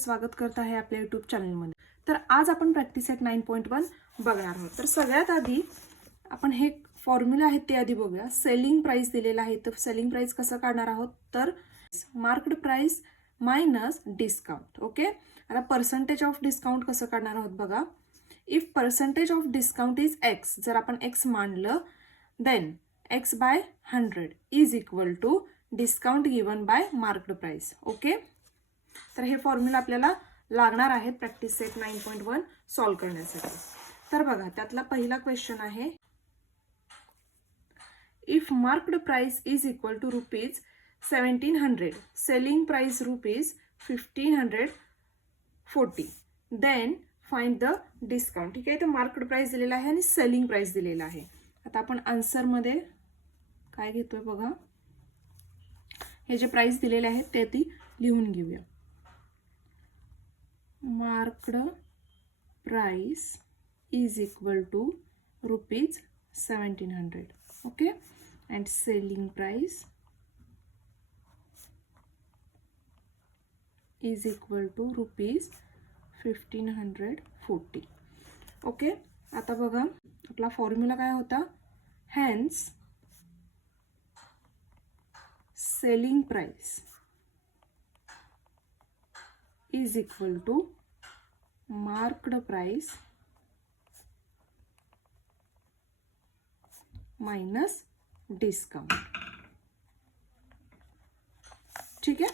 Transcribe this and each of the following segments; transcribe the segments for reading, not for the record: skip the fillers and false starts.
स्वागत करत आहे आपल्या यूट्यूब चॅनलमध्ये. तर आज आपण प्रॅक्टिस सेट 9.1 बघणार आहोत. तर सगळ्यात आधी आपण हे फॉर्म्युला आहे ते आधी बघूया. सेलिंग प्राइस दिलेला आहे, तर सेलिंग प्राइस कसं काढणार आहोत, तर marked price minus discount. Okay, आता पर्सेंटेज ऑफ डिस्काउंट कसं काढणार आहोत बघा. If percentage of discount is x, जर आपण एक्स मानलं, then x by 100 is equal to discount given by marked price. Okay, तर हे फॉर्म्युला आपल्याला लागणार आहेत प्रॅक्टिस सेट 9.1 सॉल्व करण्यासाठी. तर बघा, त्यातला पहिला क्वेश्चन आहे, if marked price is equal to rupees 1700, selling price rupees 1540, then find the discount. ठीक आहे, तर मार्क्ड प्राइस दिलेला आहे आणि सेलिंग प्राइस दिलेला आहे. आता आपण आन्सरमध्ये काय घेतोय बघा, हे जे प्राइस दिलेले आहेत ते ती लिहून घेऊया. Marked price is equal to rupees 1700. Okay, and selling price is equal to rupees 1540. Okay, आता बघा आपला फॉर्म्युला काय होता, hence selling price is equal to marked price minus discount. ठीक आहे,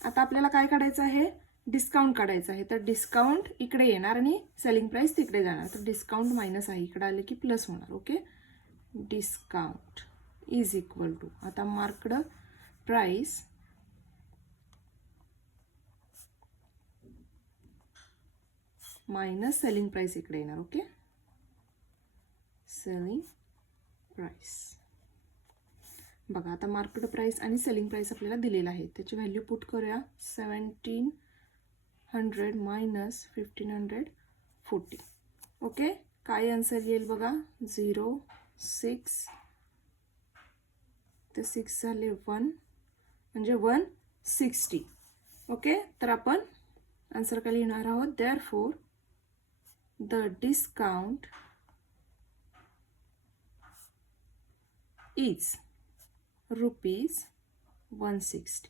आता आपल्याला काय काढायचं आहे, डिस्काउंट काढायचं आहे. तर डिस्काउंट इकडे येणार आणि सेलिंग प्राइस तिकडे जाणार. तर डिस्काउंट मायनस आहे, इकडे आले की प्लस होणार. Okay, discount is equal to, आता marked price minus selling price इकडे येणार. Okay, selling price. बघा, आता मार्केट प्राइस आणि सेलिंग प्राइस आपल्याला दिलेला आहे, त्याची व्हॅल्यू पुट करूया. 1700 मायनस 1540. ओके, काय आन्सर येईल बघा, 0 6 ते 6 झाले 1, म्हणजे 160. ओके, तर आपण आन्सर काय लिहिणार आहोत, therefore the discount is rupees 160.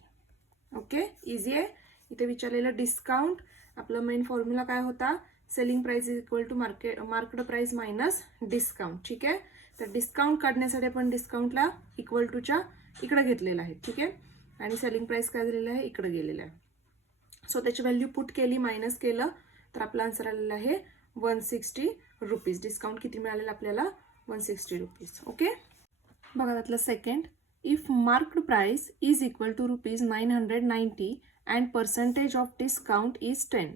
Okay, easy आहे. इथे विचारलेलं डिस्काउंट, आपला मेन फॉर्म्युला काय होता, selling price is equal to market price minus discount. ठीक आहे, तर डिस्काउंट काढण्यासाठी आपण डिस्काउंटला इक्वल टूच्या इकडे घेतलेला आहे. ठीक आहे, आणि सेलिंग प्राइस काय झालेलं आहे, इकडे गेलेलं आहे. सो त्याची व्हॅल्यू पुट केली, मायनस केलं, तर आपला आन्सर आलेला आहे 160 रुपीज. डिस्काउंट किती मिळालेलं आपल्याला, 160 रुपीज. ओके, बघा त्यातलं second, if marked price is equal to rupees 990 and percentage of discount is 10,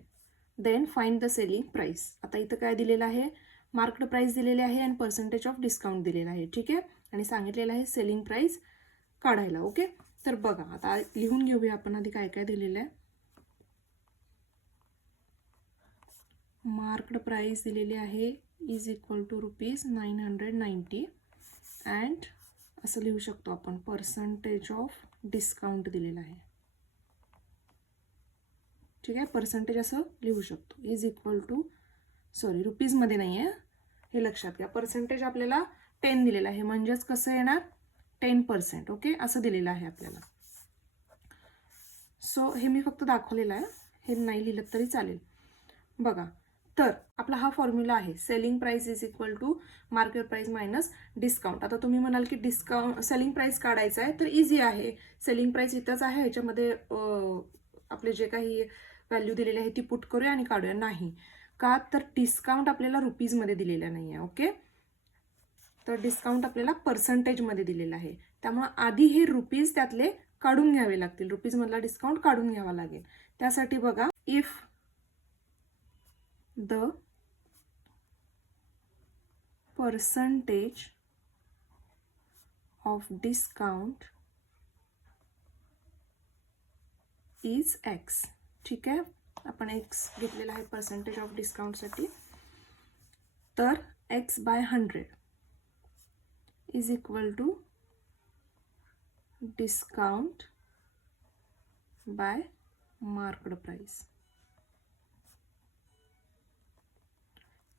then find the selling price. आता इथं काय दिलेलं आहे, मार्क्ड प्राइस दिलेले आहे आणि पर्सेंटेज ऑफ डिस्काउंट दिलेला आहे. ठीक आहे, आणि सांगितलेलं आहे सेलिंग प्राइस काढायला. ओके, तर बघा आता लिहून घेऊया आपण आधी काय काय दिलेलं आहे. मार्क्ड प्राइस दिलेली आहे is equal to rupees 990 and असं लिहू शकतो आपण, पर्सेंटेज ऑफ डिस्काउंट दिलेला आहे. ठीक आहे, पर्सेंटेज असं लिहू शकतो, इज इक्वल टू, सॉरी रुपीजमध्ये नाही आहे, हे लक्षात घ्या. पर्सेंटेज आपल्याला 10 दिलेलं आहे, म्हणजेच कसं येणार, 10%. ओके, असं दिलेलं आहे आपल्याला. सो हे मी फक्त दाखवलेलं आहे, हे नाही लिहिलं तरी चालेल. बघा, तर आपला हा फॉर्म्युला आहे, selling price is equal to market price minus discount. आता तुम्ही म्हणाल की सेलिंग प्राइस काढायचं आहे, तर इझी आहे. सेलिंग प्राइस इथंच आहे, ह्याच्यामध्ये आपले जे काही व्हॅल्यू दिलेली आहे ती पुट करूया आणि काढूया. नाही का, तर डिस्काउंट आपल्याला रुपीजमध्ये दिलेला नाही आहे. ओके, तर डिस्काउंट आपल्याला पर्सेंटेजमध्ये दिलेलं आहे, त्यामुळे आधी हे रुपीज त्यातले काढून घ्यावे लागतील, रुपीजमधला डिस्काउंट काढून घ्यावा लागेल. त्यासाठी बघा, if the percentage of discount is x. ठीक आहे, आपण x घेतलेला आहे पर्सेंटेज ऑफ डिस्काउंटसाठी. तर x by 100 is equal to discount by marked price.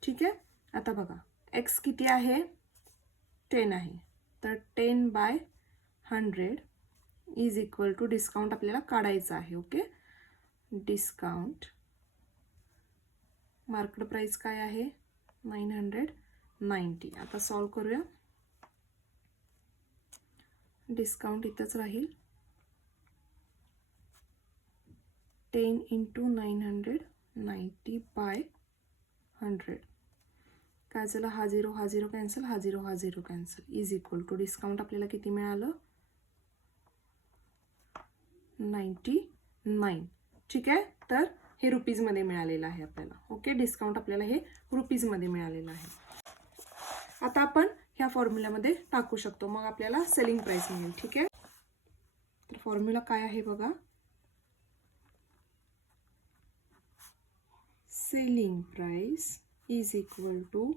ठीक आहे. आता बघा एक्स किती आहे, 10 आहे, तर 10/100 इज इक्वल टू डिस्काउंट आपल्याला काढायचं आहे. ओके, डिस्काउंट मार्केट प्राइस काय आहे 990. आता सॉल्व करूया. डिस्काउंट इथंच राहील, 10 × 990/100 काय झालं, हा 0 हा 0 कॅन्सल, हा 0 हा 0 cancel, is equal to discount आपल्याला किती मिळालं 99. ठीक आहे, तर हे रुपीजमध्ये मिळालेलं आहे आपल्याला. ओके, डिस्काउंट आपल्याला हे रुपीजमध्ये मिळालेलं आहे. आता आपण ह्या फॉर्म्युल्यामध्ये टाकू शकतो, मग आपल्याला सेलिंग प्राइस मिळेल. ठीक आहे, तर फॉर्म्युला काय आहे बघा, selling price is equal to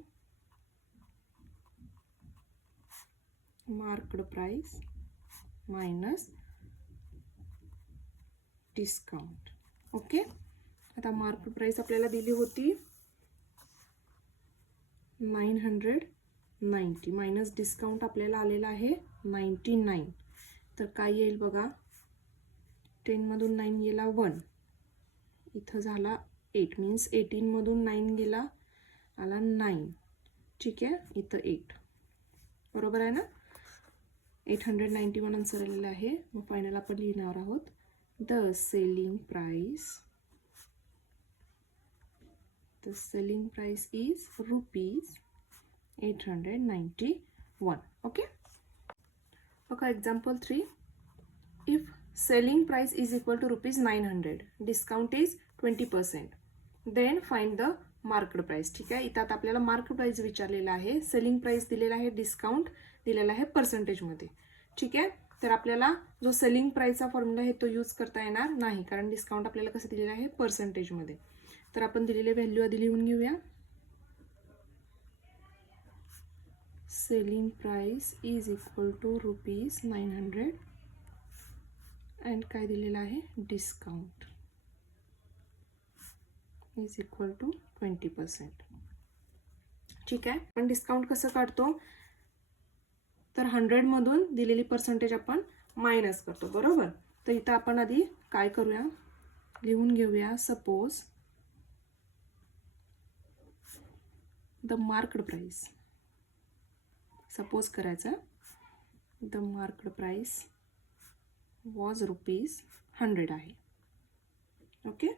marked price minus discount. Okay, आता मार्केट प्राइस आपल्याला दिली होती 990 मायनस डिस्काउंट आपल्याला आलेला आहे 99. तर काय येईल बघा, 10 मधून 9 गेला 1, इथं झाला 8 मीन्स 18 मधून 9 गेला आला 9. ठीक आहे, इथं 8 बरोबर आहे ना. 891 आन्सर आलेला आहे. मग फायनल आपण लिहिणार आहोत the selling price is ₹891. Okay, बघा example 3. If selling price is equal to ₹900, discount is 20%, then find the market price. ठीक आहे, इथं आता आपल्याला मार्केट प्राइस विचारलेला आहे, सेलिंग प्राइस दिलेला आहे, डिस्काउंट दिलेला आहे पर्सेंटेजमध्ये. ठीक आहे, तर आपल्याला जो सेलिंग प्राइसचा फॉर्म्युला आहे तो यूज करता येणार नाही, कारण डिस्काउंट आपल्याला कसं दिलेलं आहे पर्सेंटेजमध्ये. तर आपण दिलेले व्हॅल्यू आधी लिहून घेऊया. Selling price is equal to ₹900 and काय दिलेलं आहे डिस्काउंट इज इक्वल टू 20%. ठीक आहे, आपण डिस्काउंट कसं काढतो, तर 100 मधून दिलेली पर्सेंटेज आपण मायनस करतो बरोबर. तर इथं आपण आधी काय करूया, लिहून घेऊया. Suppose the market price, suppose करायचं द मार्केट प्राइस वॉज ₹100 आहे. ओके,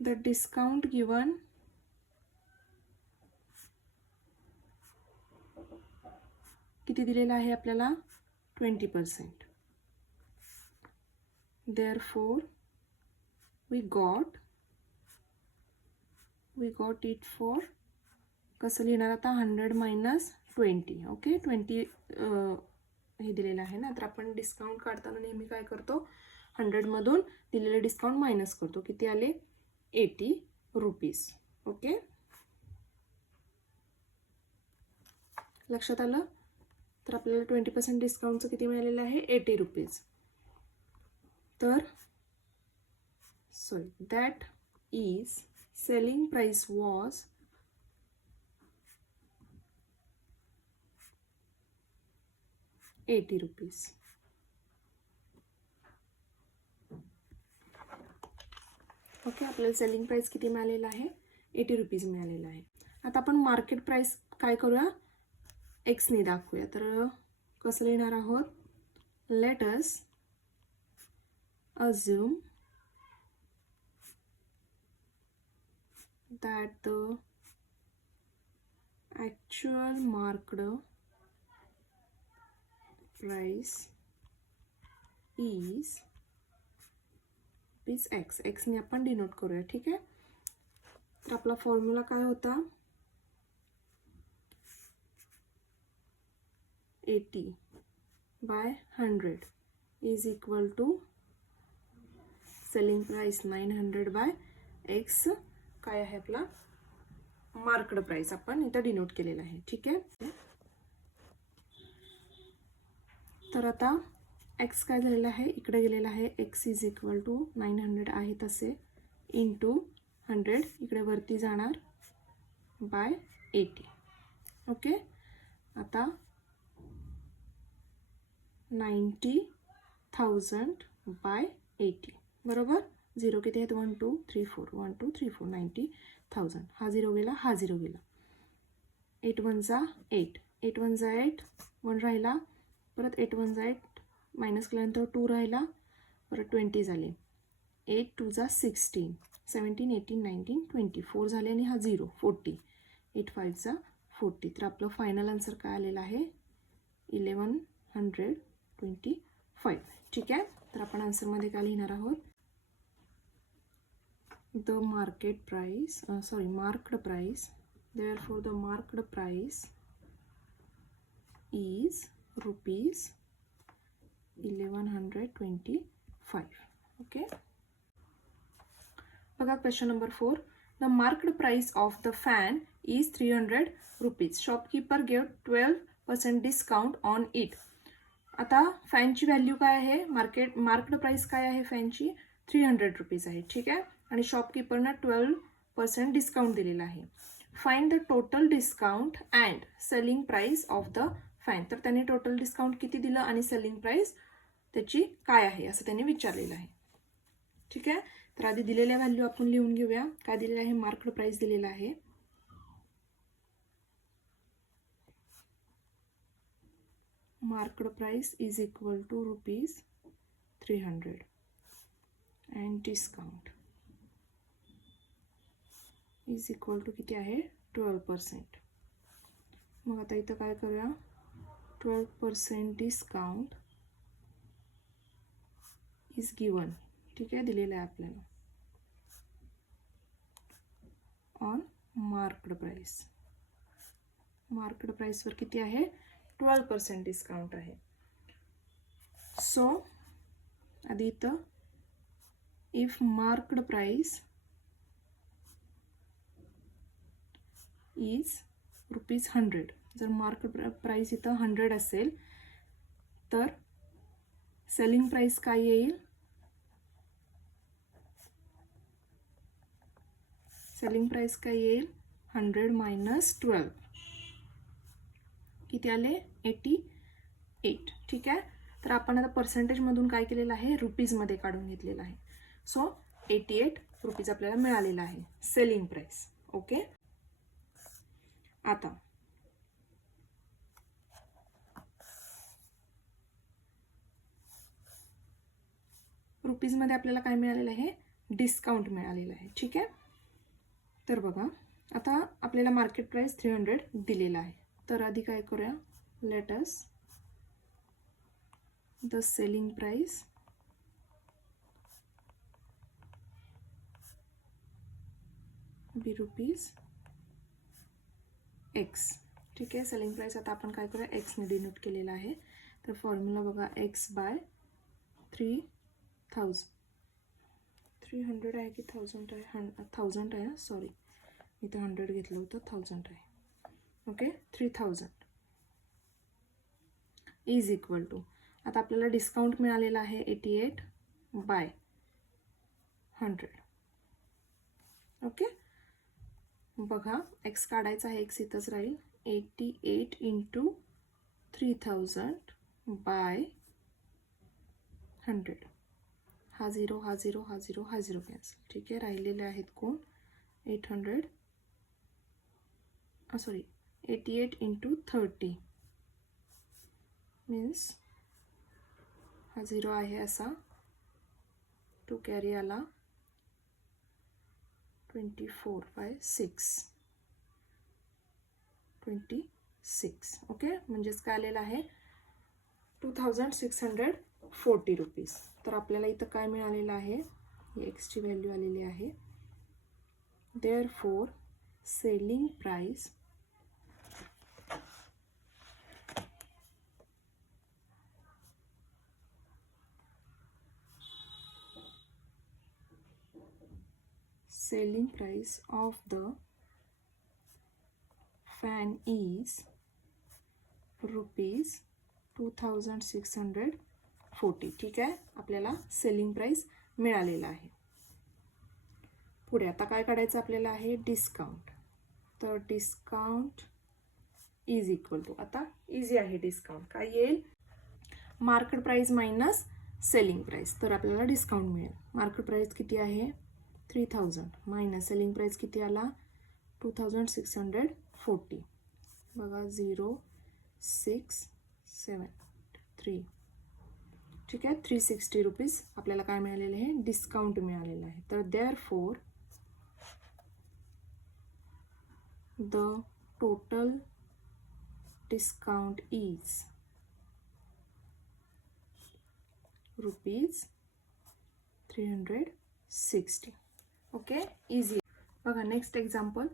द डिस्काउंट गिवन किती दिलेला आहे आपल्याला 20%. Therefore we got it for, कसं लिहिणार आता 100 मायनस 20. ओके, 20 हे दिलेलं आहे ना, तर आपण डिस्काउंट काढताना नेहमी काय करतो, 100 मधून दिलेले डिस्काउंट मायनस करतो. किती आले ₹80. ओके, लक्षात आलं. तर आपल्याला 20% डिस्काउंटचं किती मिळालेलं आहे ₹80. तर sorry, that is selling price was ₹80. Okay, आपल्याला सेलिंग प्राइस किती मिळालेलं आहे ₹80 मिळालेलं आहे. आता आपण मार्केट प्राइस काय करूया, एक्सने दाखवूया. तर कसं लिहिणार आहोत, let us assume that the actual marked price is x. x ने आपण डिनोट करूया. ठीक आहे, तर आपला फॉर्म्युला काय होता, 80/100 is equal to selling price 900/x काय आहे आपला मार्केट प्राइस, आपण इथं डिनोट केलेला आहे. ठीक आहे, तर आता x काय झालेला आहे इकडे गेलेला आहे, x इज इक्वल टू 900 आहे तसे इंटू 100 इकडे वरती जाणार बाय 80. ओके, आता 90,000 बाय 80 बरोबर. 0 किती आहेत 1 2 3 4 1 2 3 4 90,000. हा 0 गेला, हा 0 गेला. 8 1 जा 8, 8 1 जा 8, 1 राहिला, परत 8 1 जा 8 मायनस केल्यानंतर 2 राहिला, परत 20 झाले. 8 2 जा 16, 17 18 19 20 4 झाले आणि हा 0 40, 8 5 जा 40. तर आपलं फायनल आन्सर काय आलेलं आहे 1125. ठीक आहे, तर आपण आन्सरमध्ये काय लिहिणार आहोत the market price marked price, therefore the marked price is rupees 1125. okay, बघा question number 4. The marked price of the fan is 300 rupees. Shopkeeper gave 12% discount on it. आता फॅनची व्हॅल्यू काय आहे, मार्केट प्राइस काय आहे फॅनची 300 रुपीज आहे. ठीक आहे, आणि शॉपकीपरनं 12% डिस्काउंट दिलेला आहे. Find the total discount and selling price of the fan. तर त्यांनी टोटल डिस्काउंट किती दिलं आणि सेलिंग प्राइस त्याची काय आहे असं त्यांनी विचारलेलं आहे. ठीक आहे, तर आधी दिलेल्या व्हॅल्यू आपण लिहून घेऊया. काय दिलेलं आहे, मार्क्ड प्राइस दिलेला आहे. Marked price is equal to rupees 300 and discount is equal to किती आहे 12%. मग आता इथं काय करूया 12% डिस्काउंट इज गिवन. ठीक आहे, दिलेलं आहे आपल्याला ऑन मार्क्ड प्राइस. मार्क्ड प्राइसवर किती आहे 12% डिस्काउंट आहे. सो आधी इथं if marked price is rupees 100, जर मार्क्ड प्राइस इथं 100 असेल तर सेलिंग प्राइस काय येईल, सेलिंग प्राइस काय येईल 100 मायनस 12 किती आले 88. ठीक आहे, तर आपण आता पर्सेंटेजमधून काय केलेलं आहे रुपीजमध्ये काढून घेतलेलं आहे. सो 88 रुपीज आपल्याला मिळालेला आहे सेलिंग प्राइस. ओके, आता रुपीजमध्ये आपल्याला काय मिळालेलं आहे डिस्काउंट मिळालेलं आहे. ठीक आहे, तर बघा आता आपल्याला मार्केट प्राइस 300 दिलेला आहे. तर आधी काय करूया let us the selling price be rupees x. ठीक आहे, सेलिंग प्राइस आता आपण काय करूया एक्सने डिनोट केलेला आहे. तर फॉर्म्युला बघा एक्स बाय 3000. 300 आहे की 1000 आहे 1000 आहे, सॉरी इथं 100 घेतलं होतं 1000 आहे. ओके, 3000 इज इक्वल टू आता आपल्याला डिस्काउंट मिळालेला आहे 88 बाय 100. ओके, बघा एक्स काढायचा आहे, एक्स इथंच राहील 88 इंटू 3000 बाय 100. हा 0 हा 0 हा 0 हा 0 कॅन्सल. ठीक आहे, राहिलेले आहेत कोण 800 सॉरी 88 इंटू 30 मीन्स हा 0 आहे असा 2 कॅरी आला 24/6 26. ओके, म्हणजेच काय आलेलं आहे 2640 रुपीज. तर आपल्याला इथं काय मिळालेलं आहे एक्सची व्हॅल्यू आलेली आहे. Therefore selling price of the fan is rupees 2640. ठीक आहे, आपल्याला सेलिंग प्राइस मिळालेला आहे. पुढे आता काय काढायचं आपल्याला आहे डिस्काउंट. तर डिस्काउंट इज इक्वल टू, आता इझी आहे डिस्काउंट, काय येईल market price minus selling price. तर आपल्याला डिस्काउंट मिळेल. मार्केट प्राइस किती आहे 3000 मायनस सेलिंग प्राइस किती आला 2640. बघा 0673. ठीक आहे 360 रुपीज आपल्याला काय मिळालेलं आहे डिस्काउंट मिळालेलं आहे. तर therefore the total discount is rupees 360. Okay easy. बघा next example.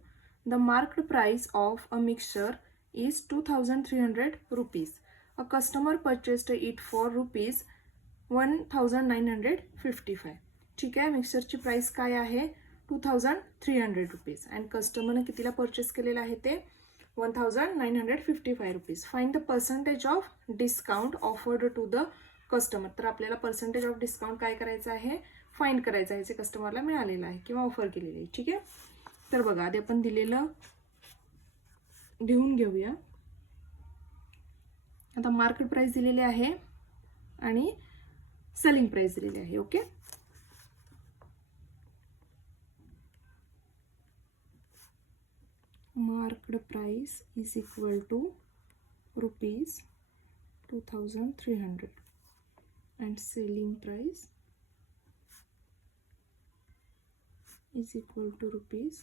The marked price of a mixture is 2300 rupees. A customer purchased it for rupees 1955. ठीक आहे मिक्सचरची प्राइस काय आहे 2300 रुपीज अँड कस्टमरने कितीला परचेस केलेलं आहे ते 1955 rupees. Find the percentage of discount offered to the customer. तर आपल्याला पर्सेंटेज ऑफ डिस्काउंट काय करायचं आहे फाइंड करायचं आहे जे कस्टमरला मिळालेलं आहे किंवा ऑफर केलेली आहे. ठीक आहे तर बघा आधी आपण दिलेलं लिहून घेऊया. आता मार्केट प्राइस दिलेली आहे आणि सेलिंग प्राइस दिलेली आहे. Okay marked price is equal to rupees 2300 and selling price is equal to rupees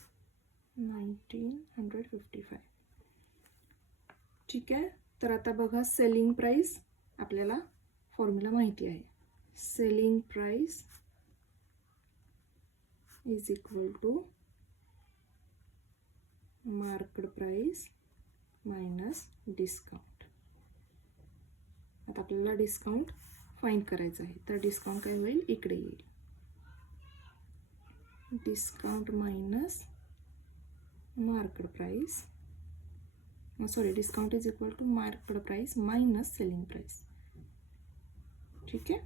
1955. ठीक आहे तर आता बघा सेलिंग प्राइस आपल्याला फॉर्म्युला माहिती आहे. Selling price is equal to marked price minus discount. आता आपल्याला डिस्काउंट फाइंड करायचं आहे. तर डिस्काउंट काय होईल इकडे येईल. Discount minus marked price sorry discount is equal to marked price minus selling price. ठीक आहे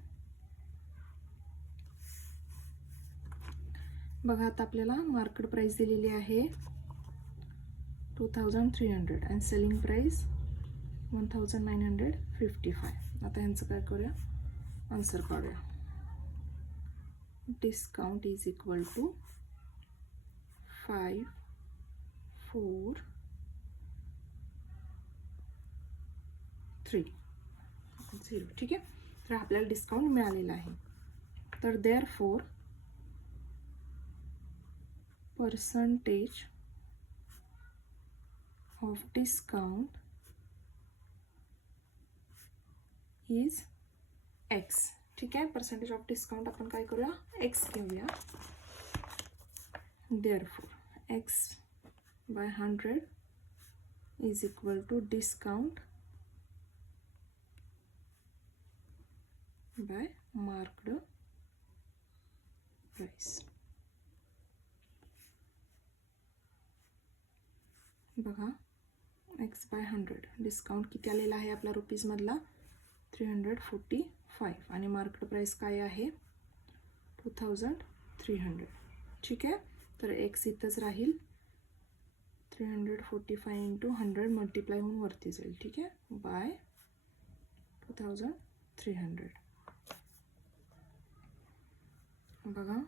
बघा आता आपल्याला मार्केट प्राइस दिलेली आहे 2300 अँड सेलिंग प्राइस 1955. आता यांचं काय करूया आन्सर काढूया. डिस्काउंट इज इक्वल टू 543 ठीक आहे तर आपल्याला डिस्काउंट मिळालेला आहे. तर therefore percentage of discount is x. ठीक आहे पर्सेंटेज ऑफ डिस्काउंट आपण काय करूया एक्स घेऊया. Therefore x by 100 is equal to discount by marked price. बघा एक्स बाय 100 डिस्काउंट किती आलेला आहे आपला रुपीजमधला 345 आणि मार्केट प्राइस काय आहे 2300. ठीक आहे तर एक्स इथंच राहील 345 इंटू 100 मल्टिप्लाय होऊन वरती जाईल. ठीक आहे बाय 2300. बघा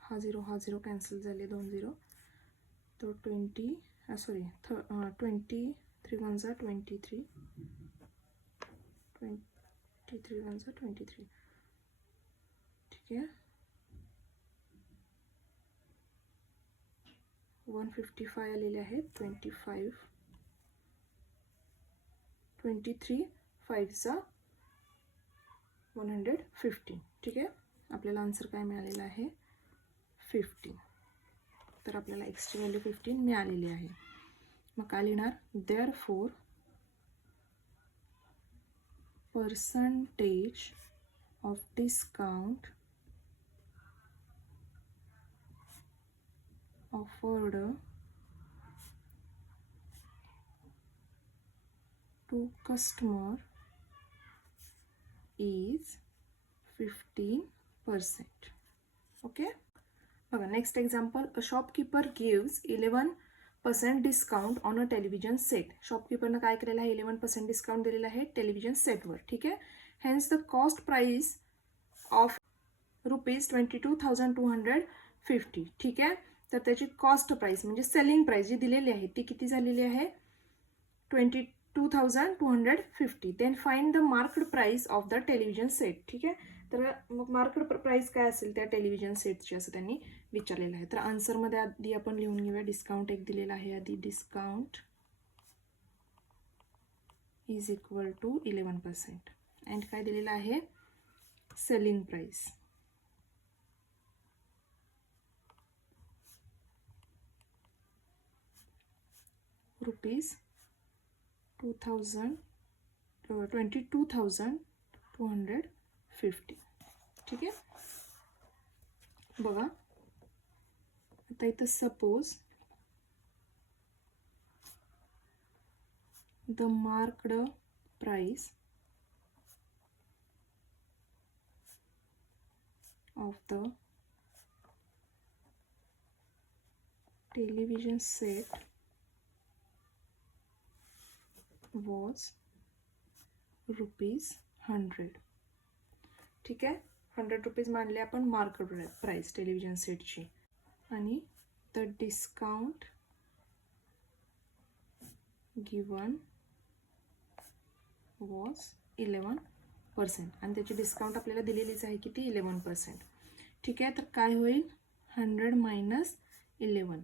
हा झिरो कॅन्सल झाले 2 0 तर 23 1 जा 23 23 1 जा 23. ठीक आहे 155 आलेले आहेत 23 5 जा 115. ठीक आहे आपल्याला आन्सर काय मिळालेला आहे 15. तर आपल्याला एक्सची व्हॅल्यू 15 मिळालेली आहे. मग काय लिहिणार therefore percentage of discount offered to customer is 15%. Okay बघा next example, a shopkeeper gives 11% discount on a television set. शॉपकीपरनं काय केलेलं आहे, 11% डिस्काउंट दिलेलं आहे टेलिव्हिजन सेटवर. ठीक आहे. Hence the cost price of ₹22,250. ठीक आहे. तर त्याची कॉस्ट प्राइस म्हणजे सेलिंग प्राइस जी दिलेली आहे ती किती झालेली आहे, 22,250. Then find the marked price of the television set. ठीक आहे. तर मग मार्क्ड प्राइस काय असेल त्या टेलिव्हिजन सेटची असं त्यांनी विचारलेलं आहे. तर आन्सरमध्ये आधी आपण लिहून घेऊया. डिस्काउंट एक दिलेला आहे आधी, discount is equal to 11%. And काय दिलेलं आहे, सेलिंग प्राइस ₹22,250. ठीक आहे. बघा आता इथं suppose the marked price of the television set was ₹100. ठीक आहे. 100 रुपीज मानले आपण मार्क प्राइस टेलिव्हिजन सेटची. आणि द डिस्काउंट गिवन वॉज 11%. आणि त्याची डिस्काउंट आपल्याला दिलेलीच आहे किती, 11%. ठीक आहे. तर काय होईल, 100 मायनस 11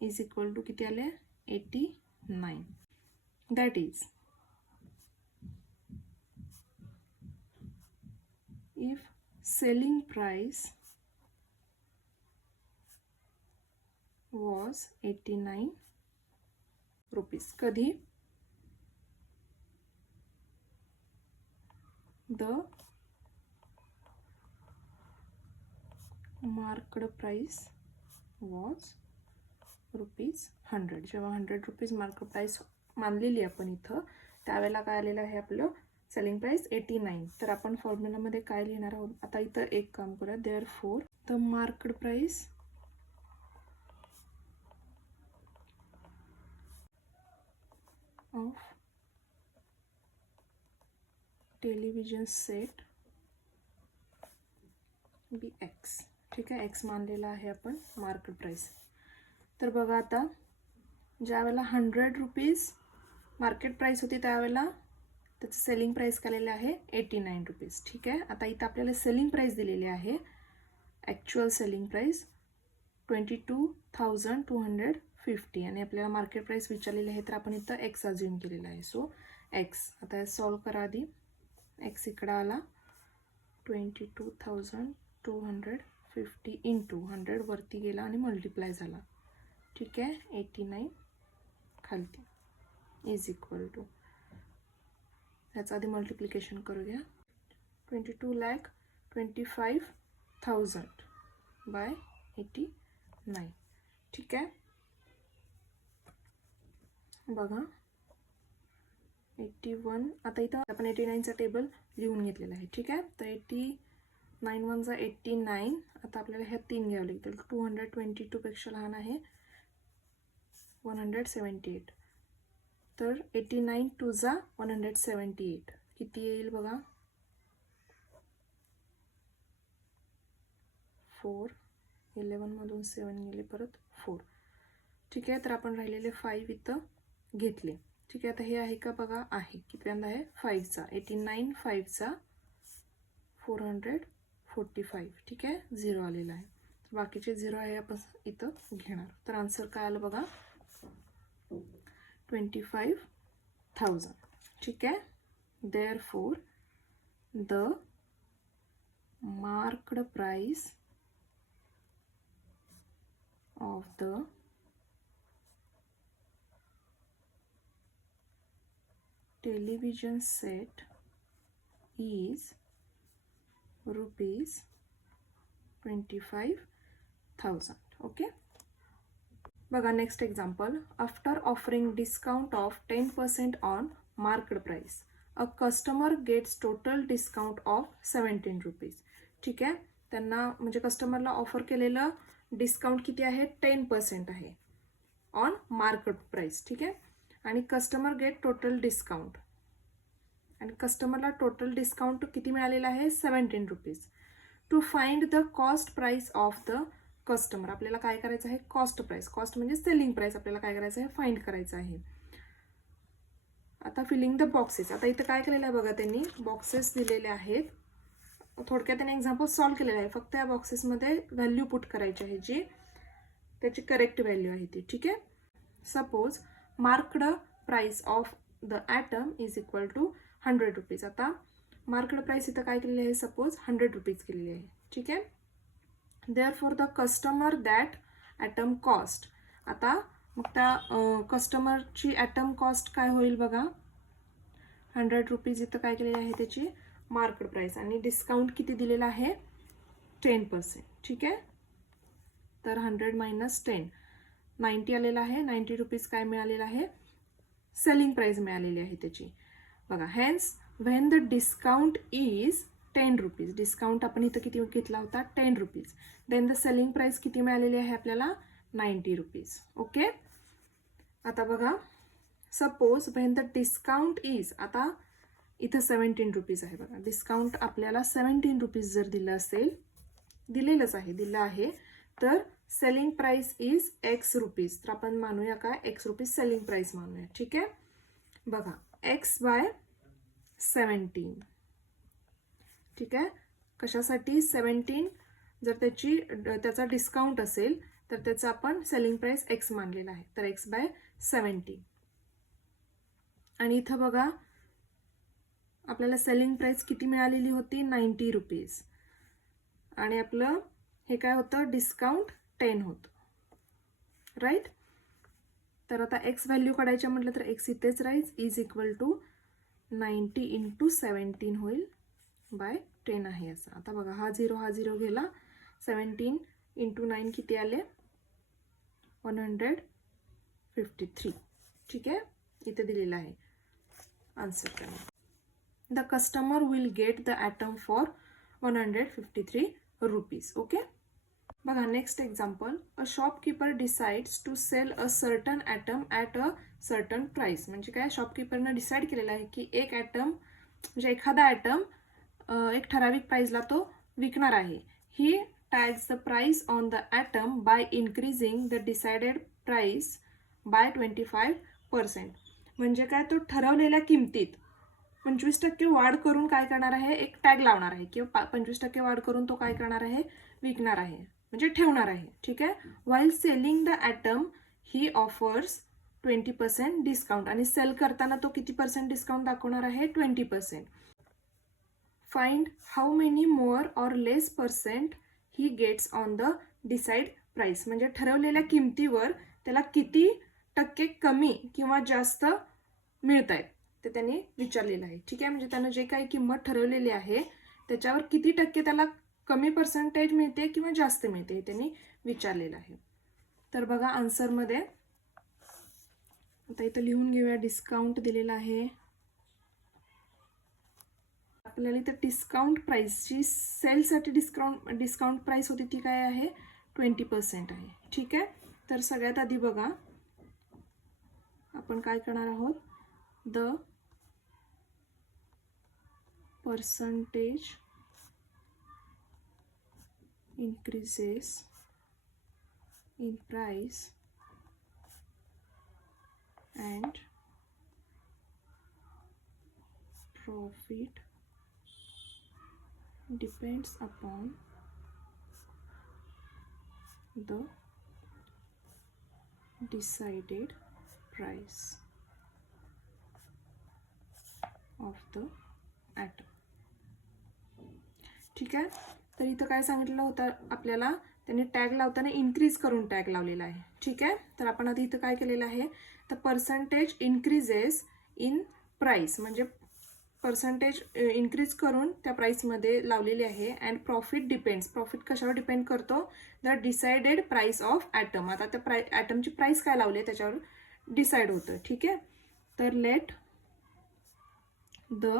इज इक्वल टू किती आले, 89. That is if selling price was 89 rupees. कधी, the marked price was ₹100. जेव्हा 100 रुपीज मार्क प्राइस मानलेली आपण इथं, त्यावेळेला काय आलेलं आहे आपलं सेलिंग प्राइस 89. तर आपण फॉर्म्युलामध्ये काय लिहिणार आहोत, आता इथं एक काम करूया, therefore the marked price of television set be x. ठीक आहे. एक्स मानलेला आहे आपण मार्क्ड प्राइस. तर बघा आता ज्या वेळेला 100 रुपीज मार्केट प्राइस होती त्यावेळेला त्याचं सेलिंग प्राइस केलेलं आहे 89 रुपीज. ठीक आहे. आता इथं आपल्याला सेलिंग प्राइस दिलेली आहे, ॲक्च्युअल सेलिंग प्राइस 22,250. आणि आपल्याला मार्केट प्राइस विचारलेली आहे, तर आपण इथं एक्स अज्युम केलेला आहे. सो एक्स, आता सॉल्व करा आधी. एक्स इकडं आला, 22,250 इंटू 100 वरती गेला आणि मल्टिप्लाय झाला. ठीक आहे. 89 खालती इज इक्वल टू, ह्याचं आधी मल्टिप्लिकेशन करूया, 22,25,000 बाय 89. ठीक आहे. बघा 81, आता इथं आपण 89चा टेबल लिहून घेतलेला आहे. ठीक आहे. तर 89 1 जा 89. आता आपल्याला ह्या 3 घ्यावं लागतील. 222 पेक्षा लहान आहे 178. तर 89 2 जा 178 किती येईल बघा, 4. 11 मधून 7 गेले, परत 4. ठीक आहे. तर आपण राहिलेले 5 इथं घेतले. ठीक आहे. आता हे आहे का बघा, आहे. कितव्यांदा आहे, 5चा. 89 5चा 445. ठीक आहे. 0 आलेला आहे. बाकीचे 0 आहे आपण इथं घेणार. तर आन्सर काय आलं बघा, 25,000. ठीक आहे. Therefore the marked price of the television set is ₹25,000. Okay. बघा next example, after offering discount of 10% on marked price a customer gets total discount of 17 rupees. ठीक आहे. त्यांना म्हणजे कस्टमरला ऑफर केलेलं डिस्काउंट किती आहे 10% आहे ऑन मार्केट प्राइस. ठीक आहे. आणि कस्टमर गेट टोटल डिस्काउंट, आणि कस्टमरला टोटल डिस्काउंट किती मिळालेला आहे 17 rupees. To find the cost price of the customer, आपल्याला काय करायचं आहे कॉस्ट प्राइस, कॉस्ट म्हणजे सेलिंग प्राइस आपल्याला काय करायचं आहे फाइंड करायचं आहे. आता फिलिंग द बॉक्सेस, आता इथं काय केलेलं आहे बघा, त्यांनी बॉक्सेस दिलेले आहेत. थोडक्यात त्यांनी एक्झाम्पल सॉल्व्ह केलेलं आहे. फक्त या बॉक्सेसमध्ये व्हॅल्यू पुट करायची आहे जी त्याची करेक्ट व्हॅल्यू आहे ती. ठीक आहे. Suppose marked price of the item is equal to 100 rupees. आता मार्क्ड प्राइस इथं काय केलेली आहे सपोज 100 रुपीज केलेली आहे. ठीक आहे. Therefore the customer that item cost, आता मग त्या कस्टमरची ॲटम कॉस्ट काय होईल बघा 100 रुपीज. इथं काय केलेली आहे त्याची मार्केट प्राइस, आणि डिस्काउंट किती दिलेला आहे 10%. ठीक आहे. तर 100 मायनस 10 90 आलेला आहे. 90 रुपीज काय मिळालेलं आहे सेलिंग प्राइस मिळालेली आहे त्याची बघा. Hence when the discount is 10 rupees, discount आपण इथं किती घेतला होता 10 rupees, then the selling price किती मिळालेली आहे आपल्याला 90 रुपीज. ओके. आता बघा suppose when the discount is, आता इथं 17 रुपीज आहे बघा. डिस्काउंट आपल्याला 17 रुपीज जर दिलं असेल, दिलेलंच आहे, दिलं आहे, तर selling price is x rupees. तर आपण मानूया काय एक्स रुपीज सेलिंग प्राइस मानूया. ठीक आहे. बघा एक्स बाय 17. ठीक आहे. कशासाठी 17, जर त्याचा डिस्काउंट असेल तर त्याचा आपण सेलिंग प्राइस एक्स मानलेला आहे, तर एक्स बाय 17. आणि इथं बघा आपल्याला सेलिंग प्राइस किती मिळालेली होती 90 रुपीज, आणि आपलं हे काय होतं डिस्काउंट 10 होतं. राईट. तर आता एक्स व्हॅल्यू काढायच्या म्हटलं तर एक्स इथेच राहील, इज इक्वल टू 90 इंटू 17 होईल बाय 10 आहे असं. आता बघा हा 0 गेला, 17 इंटू 9 किती आले 153. ठीक आहे. इथे दिलेलं आहे आन्सर करा. The customer will get the item for 153 rupees. Okay. बघा next example, a shopkeeper decides to sell a certain item at a certain price. म्हणजे काय शॉपकीपरनं डिसाईड केलेलं आहे की एक ॲटम म्हणजे एखादा ॲटम एक ठराविक प्राइसला तो विकणार आहे. He tags the price on the item by increasing the decided price by 25%. म्हणजे काय तो ठरवलेल्या किमतीत 25% वाढ करून काय करणार आहे एक टॅग लावणार आहे, किंवा 25% वाढ करून तो काय करणार आहे विकणार आहे म्हणजे ठेवणार आहे. ठीक आहे. While selling the item he offers 20% discount, आणि सेल करताना तो किती पर्सेंट डिस्काउंट दाखवणार आहे 20%. Find how many more or less percent he gets on the decide price. म्हणजे ठरवलेल्या किमतीवर त्याला किती टक्के कमी किंवा जास्त मिळत आहेत ते त्यांनी विचारलेलं आहे. ठीक आहे. म्हणजे त्यानं जे काही किंमत ठरवलेली आहे त्याच्यावर किती टक्के त्याला कमी पर्सेंटेज मिळते किंवा जास्त मिळते हे त्यांनी विचारलेलं आहे. तर बघा आन्सरमध्ये आता इथं लिहून घेऊया. डिस्काउंट दिलेला आहे आपल्याला. इथं डिस्काउंट प्राइसची सेलसाठी डिस्काउंट प्राइस होती ती काय आहे 20% आहे. ठीक आहे. तर सगळ्यात आधी बघा आपण काय करणार आहोत, the percentage increases in price and profit depends upon the decided price of the atom. ठीक आहे. तर इथं काय सांगितलेलं होतं आपल्याला, त्यांनी टॅग लावताना इन्क्रीज करून टॅग लावलेला आहे. ठीक आहे. तर आपण आधी इथं काय केलेलं आहे, तर पर्सेंटेज इन्क्रीजेस इन प्राइस, म्हणजे पर्सेंटेज इन्क्रीज करून त्या प्राइसमध्ये लावलेली आहे. अँड प्रॉफिट डिपेंड्स, प्रॉफिट कशावर डिपेंड करतो, the decided price of item. आता त्या ॲटमची प्राइस काय लावली आहे त्याच्यावर डिसाईड होतं. ठीक आहे. तर let the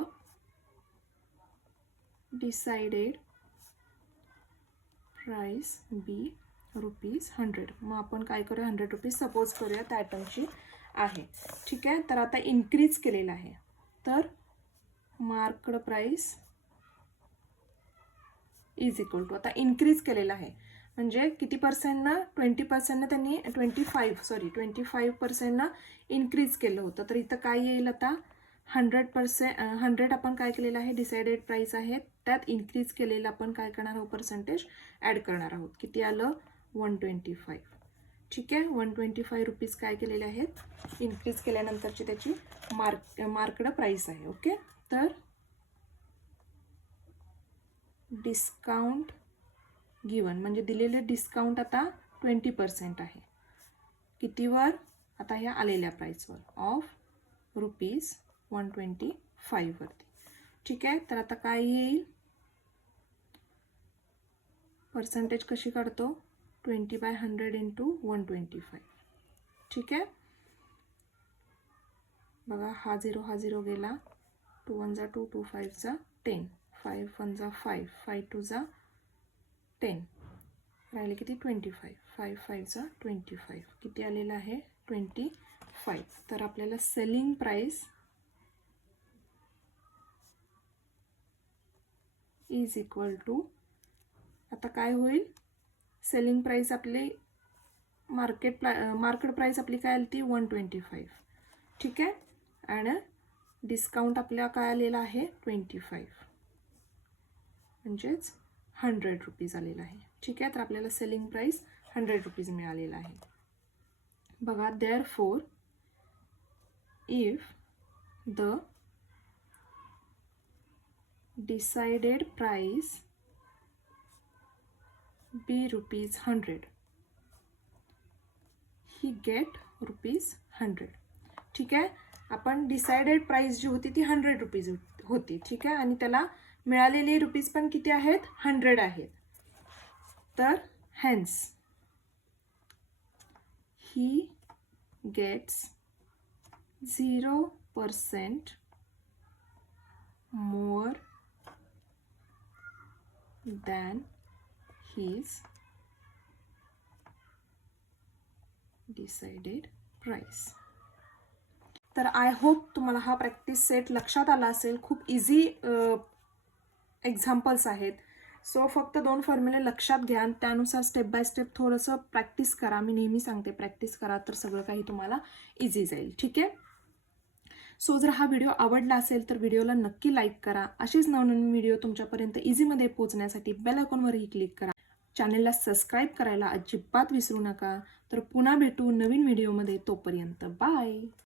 decided price be ₹100. मग आपण काय करूया, ₹100 सपोज करूया त्या आयटमची आहे. ठीक आहे. तर आता इन्क्रीज केलेलं आहे, तर marked price is equal to, आता इन्क्रीज केलेलं आहे म्हणजे किती पर्सेंटनं, 20%नं त्यांनी 25% इन्क्रीज केलं होतं. तर इथं काय येईल आता, 100 आपण काय केलेलं आहे, डिसाइडेड प्राईस आहे, त्यात इन्क्रीज केलेलं आपण काय करणार आहोत, पर्सेंटेज ॲड करणार आहोत. किती आलं, 125. ठीक आहे. 125 रुपीज काय केलेले आहेत, इन्क्रीज केल्यानंतरची त्याची मार्क्ड प्राईस आहे. ओके. तर डिस्काउंट गिवन म्हणजे दिलेले डिस्काउंट आता 20% आहे. कितीवर, आता ह्या आलेल्या प्राईसवर, ऑफ ₹125 वरती. ठीक आहे. तर आता काय येईल, पर्सेंटेज कशी काढतो, 20/100 इंटू 125. ठीक आहे. बघा, हा 0 गेला, 2 1 जा 2, 2 5 जा 10, 5 1 जा 5, 5 2 जा 10, राहिले किती, 25, 5 5 जा 25, किती आलेलं आहे, 25. तर आपल्याला selling price is equal to, आता काय होईल, सेलिंग प्राइस आपली मार्केट प्राइस आपली काय आली ती 125. ठीक आहे. आणि डिस्काउंट आपल्या काय आलेला आहे, 25, म्हणजेच ₹100 आलेला आहे. ठीक आहे. तर आपल्याला सेलिंग प्राइस ₹100 मिळालेला आहे. बघा, therefore if the decided price be ₹100, he get ₹100. ठीक आहे. आपण डिसाइडेड प्राइस जी होती ती ₹100 होती. ठीक आहे. आणि त्याला मिळालेले रुपीज पण किती आहेत, 100 आहेत. तर hence he gets 0% more than his decided price. तर आय होप तुम्हाला हा प्रॅक्टिस सेट लक्षात आला असेल. खूप इझी एक्झाम्पल्स आहेत. सो फक्त 2 फॉर्म्युले लक्षात घ्या आणि त्यानुसार स्टेप बाय स्टेप थोडंसं प्रॅक्टिस करा. मी नेहमी सांगते प्रॅक्टिस करा, तर सगळं काही तुम्हाला इझी जाईल. ठीक आहे. सो जर हा व्हिडिओ आवडला असेल तर व्हिडिओला नक्की लाईक करा. अशीच नवनवीन व्हिडिओ तुमच्यापर्यंत इझीमध्ये पोहोचण्यासाठी बेल आयकॉनवरही क्लिक करा. चॅनलला सबस्क्राईब करायला अजिबात विसरू नका. तर पुन्हा भेटू नवीन व्हिडिओमध्ये. तोपर्यंत बाय.